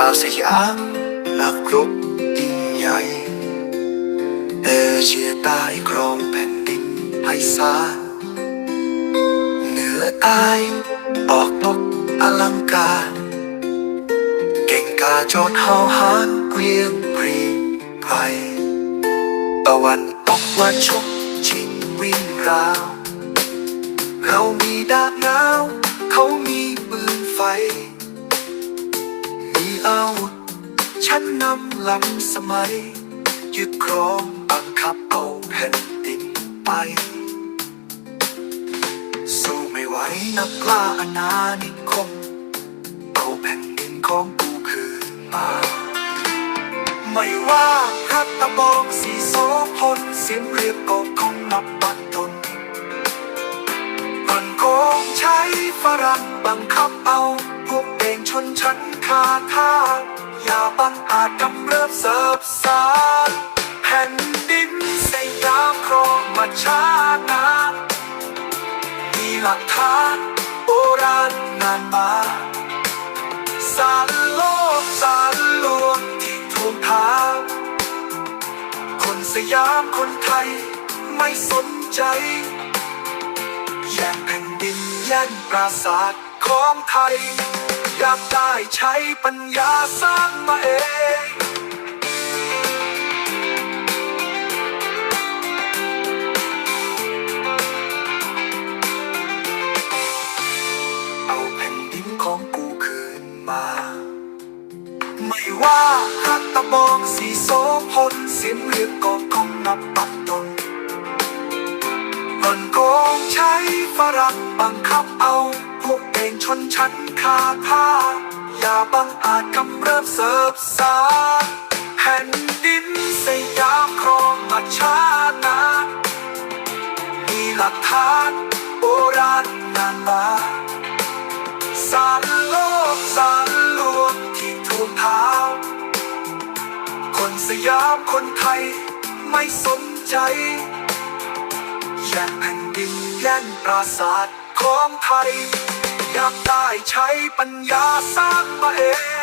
าวสยามนักรบยิ่งใหญ่ เอเชียใต้ครองแผ่นดินไพศาลเหนือใต้ออกตกอลังการ เก่งกาจโจดเฮาหานเกวียงพรีไพรตะวันตกว่าชกชิงวิ่งราว เรามีดาบเงาเำล้ำสมัย ยึดครองบังคับเอาแผ่นดินไป สู้ไม่ไหวนักล่าอาณานิคมเอาแผ่นดินของกูคืนมา ไม่ว่าพระตะบองสีโสพลเสียงเรียกกองของนับบัตรตนมันโกงใช้ฝรั่งบังคับเอา พวกเองชนชั้นคาท่า ย่าบังอาจกำเริบเสิบสารแผ่นดินสยามครองมาช้านานมีหลักฐานโบราณนานมาสารโลกสารลวงที่ทวงถามคนสยามคนไทยไม่สนใจแย่งแผ่นดินแย่งปราสาท ของไทย อยากได้ใช้ปัญญาสร้างมาเองเอาแผ่นดินของกูคืนมา ไม่ว่าฮัตตะบองสีโสพลเสียงเรียกกองกองนับปัดตนมันโกงใช้ฝรั่งบังคับเอาพวก นชั้นคาท่าอย่าบังอาจกำเริบเสิบสารแผ่นดินสยามครองมาช้านานมีหลักฐานโบราณนานมาสารโลกสารลวงที่ทูลเท้า คนสยามคนไทยไม่สนใจแย่งแผ่นดินแย่งปราสาทของไทย อยากได้ใช้ปัญญาสร้างมาเอง